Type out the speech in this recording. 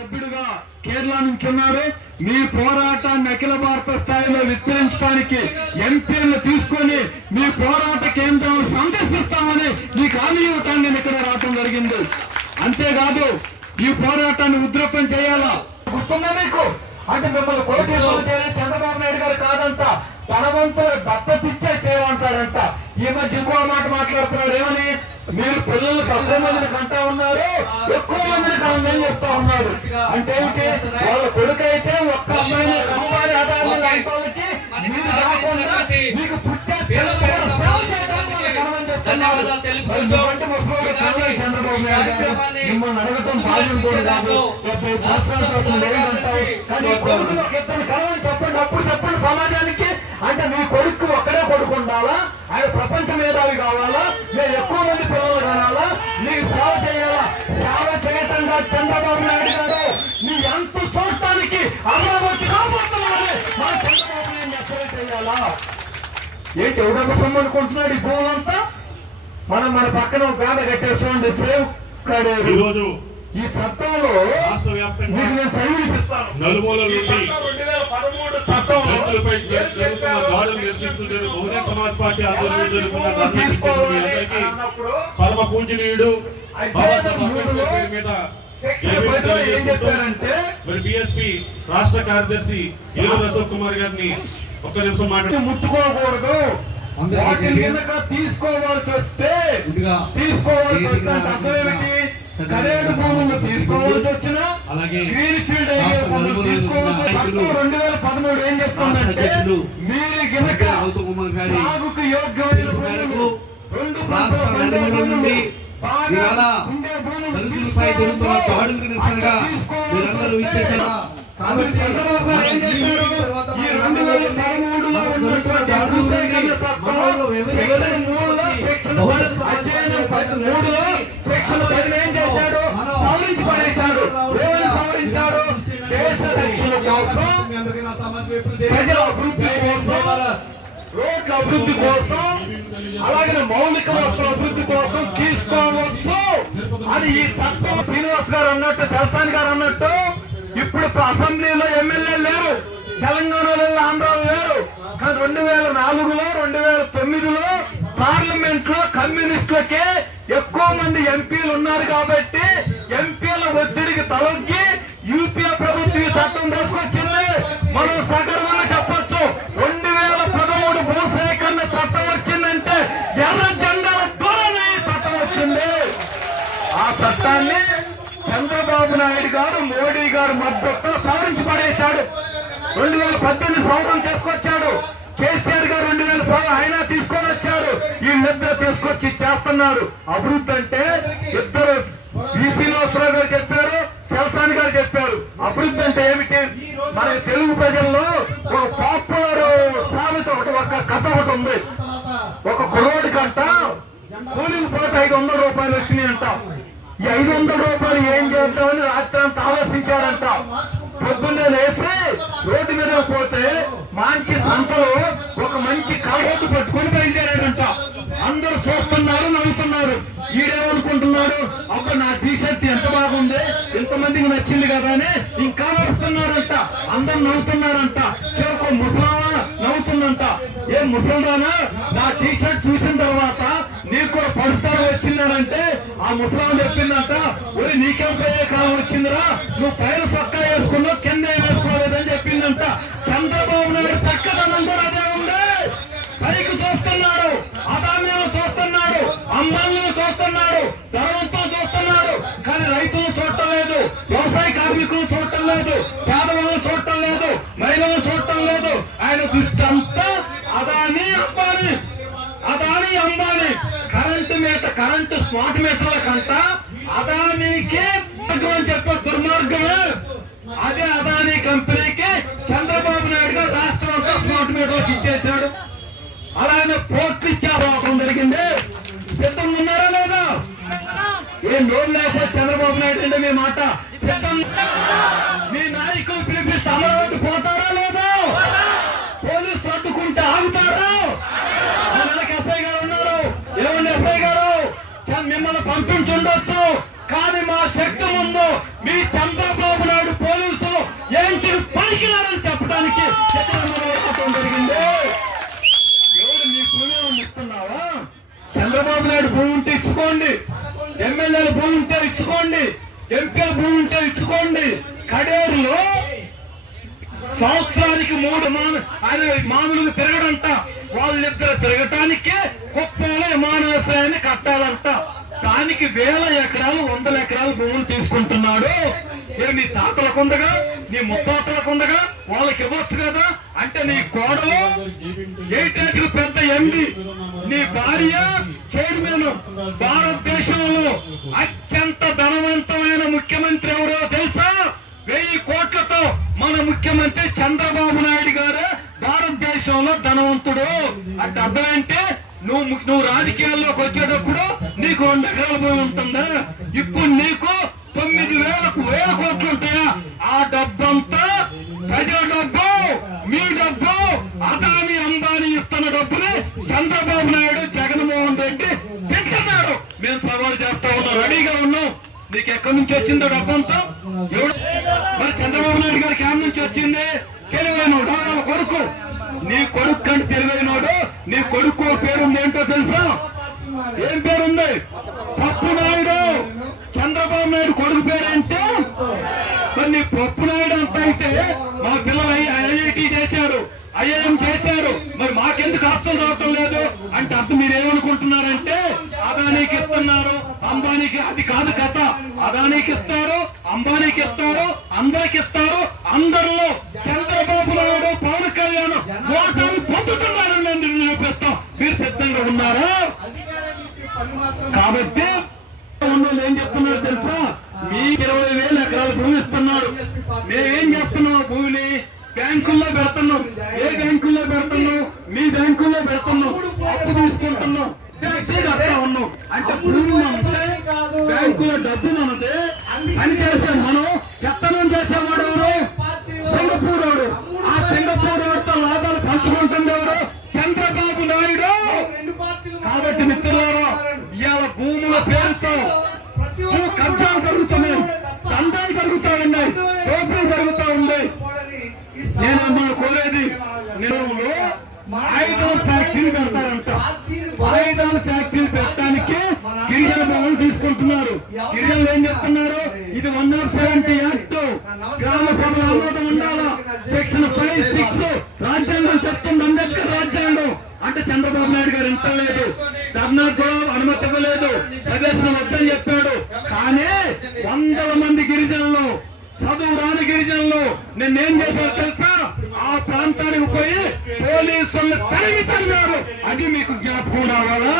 సభ్యుడిగా కేరళ నుంచి ఉన్నారు. మీ పోరాటాన్ని అఖిల భారత స్థాయిలో విస్తరించడానికి ఎంపీలను తీసుకొని మీ పోరాట కేంద్రం సందర్శిస్తామని మీకు హామీ ఇవ్వటాన్ని నేను ఇక్కడ రావటం జరిగింది. అంతేకాదు ఈ పోరాటాన్ని ఉధృతం చేయాలా? గుర్తుందా మీకు? అంటే మిమ్మల్ని కోటేశ్వరం చేయాలి చంద్రబాబు నాయుడు గారు కాదంట తన వంతులు దత్తతిచ్చే చేయమంటాడంట ఈ మధ్య ఇంకో మాట మాట్లాడుతున్నాడు ఏమని? మీరు పిల్లలు తక్కువ మందిని కంటా ఉన్నారు ఎక్కువ మందిని కనమని చెప్తా ఉన్నారు. అంటే ఏంటి వాళ్ళ కొడుకు అయితే ఒక్క అమ్మాయిని అమ్మాయి ఆధారాలకి మీరు రాకుండా మీకు పుట్టే పిల్లలు వాళ్ళు మిమ్మల్ని అడగటం కూడా కాదు. డెబ్బై సంవత్సరాల కానీ కొడుకులు ఇద్దరు కలవని చెప్పండి. అప్పుడు చెప్పండి సమాజానికి. అంటే మీ కొడుకు ఒక్కడే కొడుకు ఉండాలా ఆయన ప్రపంచ మేధావి కావాలా? నేను ఎక్కువ మంది పిల్లలు కావాలా? నీకు సేవ చేయాలా? సేవ చేయటంగా చంద్రబాబు నాయుడు గారు నీ ఎంత చూడటానికి అమరావతి రాబోతున్నారని మా చంద్రబాబు నేను ఎక్కడ చేయాలా? ఏ చెవుడకు అనుకుంటున్నాడు ఈ భూములంతా? మనం మన పక్కన ఒక పేద కట్టేసుకోండి సేవ్ కడేరు. ఈరోజు ఈ చట్టంలో రాష్ట్ర వ్యాప్తంగా మీకు నేను చదివి వినిపిస్తాను నలుమూలల ఈ నుండి చట్టం 2013 చట్టంలో దళితులపై ఏం జరుగుతున్న చెప్పారు? దాడులు నిరసిస్తుంటారు బహుజన సమాజ్ పార్టీ ఆధ్వర్యంలో జరుగుతున్న పరమ పూజనీయుడు మీద మరి బిఎస్పి రాష్ట్ర కార్యదర్శి ఏలూరు అశోక్ కుమార్ గారిని ఒక్క నిమిషం మాట్లాడి. ముట్టుకోకూడదు. తీసుకోవాల్సి వస్తే తీసుకోవాల్సి వస్తే అర్థం ఏమిటి భూములు తీసుకోవాల్సి వచ్చినా గ్రీన్ ఫీల్డ్ రెండు వేల పదమూడు ఏం చెప్తుందంటే మీరు గనక సాగుకు యోగ్యమైన రెండు నుండి ఇవాళ దళితులపై జరుగుతున్న. దాడులకు నిరసనగా తీసుకోవద్దు మీరందరూ ఇచ్చేసారా కాబట్టి దాడుల సెక్షన్ పదిలో ఏం చేశాడు? సవరించి పడేశాడు. ఏమని సవరించాడు? దేశ రక్షణ కోసం ప్రజల అభివృద్ధి కోసం. రోడ్ల అభివృద్ధి కోసం అలాగే మౌలిక వస్తువుల అభివృద్ధి కోసం తీసుకోవచ్చు అని ఈ చట్టం శ్రీనివాస్ గారు అన్నట్టు శాస్త్రాన్ని గారు అన్నట్టు ఇప్పుడు అసెంబ్లీలో ఎమ్మెల్యే లేరు తెలంగాణలో ఆంధ్రాలో లేరు కానీ రెండు వేల నాలుగులో రెండు వేల తొమ్మిదిలో పార్లమెంట్లో కమ్యూనిస్టులకే ఎక్కువ మంది ఎంపీలు ఉన్నారు కాబట్టి ఎంపీల ఒత్తిడికి తలొగ్గి యూపీఏ ప్రభుత్వం ఈ చట్టం తీసుకొచ్చింది మనం సగర్వంగా చెప్పొచ్చు. రెండు వేల పదమూడు భూసేకరణ చట్టం వచ్చిందంటే ఎర్ర జెండాల ద్వారానే ఈ చట్టం వచ్చింది. ఆ చట్టాన్ని చంద్రబాబు నాయుడు గారు మోడీ గారు మద్దతు సవరించి పడేశాడు రెండు వేల పద్దెనిమిది సంవత్సరం తీసుకొచ్చాడు కేసీఆర్ గారు రెండు వేల సంవత్సరం ఆయన తీసుకొని వచ్చారు వీళ్ళిద్దరు తీసుకొచ్చి చేస్తున్నారు. అభివృద్ధి అంటే ఇద్దరు ఈ గారు చెప్పారు శవసాని గారు చెప్పారు. అభివృద్ధి అంటే ఏమిటి? మన తెలుగు ప్రజల్లో ఒక పాపులర్ సామెత ఒకటి ఒక కథ ఒకటి ఉంది. ఒక కుర్రోడి కంట కూలింగ్ పోతే ఐదు వందల రూపాయలు వచ్చినాయి అంట ఈ ఐదు వందల రూపాయలు ఏం చేద్దామని రాత్రి అంతా ఆలోచించాడంట పొద్దున్నే లేచి రోడ్డు మీద పోతే మంచి సంతలో ఒక మంచి కాహోటు పట్టుకొని బయలుదేరాడు. ఈడేమనుకుంటున్నాడు అప్పుడు నా టీ షర్ట్ ఎంత బాగుంది? ఎంతమందికి నచ్చింది కదా అని ఇంకా నడుస్తున్నారంట అందరు నవ్వుతున్నారంట. చివరికి ముసలామా నవ్వుతుందంట. ఏ ముసల్దానా? నా టీ షర్ట్ చూసిన తర్వాత నీకు కూడా పరిస్థితి వచ్చిందనంటే ఆ ముసలాం చెప్పిందంట ఒరి నీకేం పోయే కాలం వచ్చిందిరా? నువ్వు పైన చొక్కా వేసుకున్నావు కింద వేసుకోలేదని చెప్పిందంట. చంద్రబాబు నాయుడు చక్కగా కూడా అదే ఉంది పైకి చూస్తున్నాడు అదామ్యం చూస్తున్నాడు అంబాలను చూస్తున్నాడు ధనవంతం చూస్తున్నాడు కానీ రైతులు చూడటం లేదు వ్యవసాయ కార్మికులు చూడటం లేదు పేదవాళ్ళు చూడటం లేదు మహిళలు చూడటం లేదు. ఆయన దృష్టి అంతా Adani Ambani Adani Ambani. Current meter current smart మీటర్ల కంట అదానికి అని చెప్పే దుర్మార్గమే. అదే అదాని కంపెనీకి చంద్రబాబు నాయుడు గారు రాష్ట్రం అంతా స్మార్ట్ మీటర్లకు ఇచ్చేశాడు. అలాగే పోస్ట్ ఇచ్చారు జరిగింది. సిద్ధంగా ఉన్నారా లేదా? ఏం లోన్ లేకపోతే చంద్రబాబు నాయుడు అంటే మీ మాట. సిద్ధంగా తమ పోతారా లేదా? పోలీసు అడ్డుకుంటే ఆగుతారా? మనకి ఎస్ఐ గారు ఉన్నారు. ఏమన్నా ఎస్ఐ గారు? మిమ్మల్ని పంపించుండొచ్చు. కానీ మా శక్తి ముందు మీ చంద్రబాబు నాయుడు పోలీసు ఏంటి పనికిరారని చెప్పడానికి చంద్రబాబు జరిగింది. ఎవరు మీ భూమి చంద్రబాబు నాయుడు భూమి ఉంటే ఇచ్చుకోండి. ఎమ్మెల్యేల భూమి ఉంటే ఇచ్చుకోండి. ఎంపీల భూమి ఉంటే ఇచ్చుకోండి. కడేరులో సంవత్సరానికి మూడు మాన ఆయన మామూలుగా పెరగడంట. వాళ్ళిద్దరు పెరగటానికే కుప్పంలో విమానాశ్రయాన్ని కట్టాలంట. దానికి వేల ఎకరాలు వందల ఎకరాలు భూములు తీసుకుంటున్నాడు. ఏ నీ తాతలకు ఉండగా నీ ముత్తాతలకు ఉండగా వాళ్ళకి ఇవ్వచ్చు కదా? అంటే నీ కోడలు ఏటేటికి పెద్ద ఎండి. నీ భార్య చైర్మన్ భారతదేశంలో అత్యంత ధనవంతమైన ముఖ్యమంత్రి ఎవరో తెలుసా? వెయ్యి కోట్లతో మన ముఖ్యమంత్రి చంద్రబాబు నాయుడు గారు భారతదేశంలో ధనవంతుడు. అంటే అర్థం అంటే నువ్వు నువ్వు రాజకీయాల్లోకి వచ్చేటప్పుడు నీకు రెండు ఎకరాల భూమి ఉంటుందా? ఇప్పుడు నీకు తొమ్మిది వేలకు వేల కోట్లు ఉంటాయా? ఆ డబ్బంతా ప్రజల డబ్బు మీ డబ్బు అదాని అంబానీ ఇస్తున్న డబ్బుని చంద్రబాబు నాయుడు జగన్మోహన్ రెడ్డి తింటున్నాడు. మేము సవాల్ చేస్తా ఉన్నాం రెడీగా ఉన్నాం. నీకు ఎక్కడి నుంచి వచ్చిందో డబ్బంతా ఎవడు? మరి చంద్రబాబు నాయుడు గారికి క్యాంప్ నుంచి వచ్చింది? తెలివైనోడు వాళ్ళ కొడుకు. నీ కొడుకు కంటే తెలివైనోడు నీ కొడుకు పేరుంది ఏంటో తెలుసా? ఏం పేరుంది పప్పు నాయుడు. చంద్రబాబు నాయుడు కొడుకు పేరేంటే? మరి నీ పప్పు నాయుడు అంత అయితే మా పిల్లలు ఐఐటి చేశారు. మరి మాకెందుకు ఆస్తులు రావటం లేదు? అంటే అర్థం మీరు ఏమనుకుంటున్నారంటే అదానికి ఇస్తున్నారు అంబానీకి అది కాదు కథ. అదానికి ఇస్తారు అంబానీకి ఇస్తారు అందరికి ఇస్తారు. అందరిలో చంద్రబాబు నాయుడు పవన్ కళ్యాణ్ ఓటాలు పొందుతున్నారని నిరూపిస్తాం. మీరు సిద్ధంగా ఉన్నారా? కాబట్టి ఉన్నోళ్ళు ఏం చెప్తున్నారు తెలుసా? మీకు ఇరవై వేల ఎకరాల భూమి ఇస్తున్నారు మేమేం చేస్తున్నాం భూమిని? బ్యాంకుల్లో పెడుతున్నాం. ఏ బ్యాంకుల్లో పెడుతున్నాం? మీ బ్యాంకుల్లో పెడుతున్నాం. అప్పు తీసుకుంటున్నాం. ఉన్నాం అంటే భూమి బ్యాంకులో డబ్బు మనదే పని చేసే మనం పెత్తనం చేసేవాడు ఎవరు సింగపూర్ వాడు ఆ సింగపూర్ వాడితో లాభాలు పంచుకుంటుంది ఎవరు చంద్రబాబు నాయుడు రెండు పార్టీలు కాబట్టి మిత్రులారా ఇవాళ భూముల పేరుతో భూ కబ్జాలు జరుగుతున్నాయి దండాలు జరుగుతా ఉన్నాయి దోపిడీ జరుగుతా ఉంది నేను మిమ్మల్ని కోరేది నేను ఆయుధాల ఫ్యాక్టరీలు పెడతారంట. వాయిదాల ఫ్యాక్టరీలు పెట్టడానికి గిరిజన భవన్ తీసుకుంటున్నారు. గిరిజనులు ఏం చెప్తున్నారు? ఇది వన్ నాట్ సెవెంటీ యాక్ట్. గ్రామ సభలు ఆమోదం ఉండాలా? సెక్షన్ ఫైవ్ సిక్స్ రాజ్యాంగం చెప్తుంది అంబేద్కర్ రాజ్యాంగం. అంటే చంద్రబాబు నాయుడు గారు ఇంటలేదు ధర్నా కూడా అనుమతి ఇవ్వలేదు. ప్రదర్శన వద్దని చెప్పాడు. కానీ వందల మంది గిరిజనులు చదువు రాని గిరిజనులు నిన్నేం చేశారు తెలుసా? ఆ ప్రాంతానికి పోయి పోలీసులను తరిగి తరిగారు అది మీకు జ్ఞాపకం రావాలా?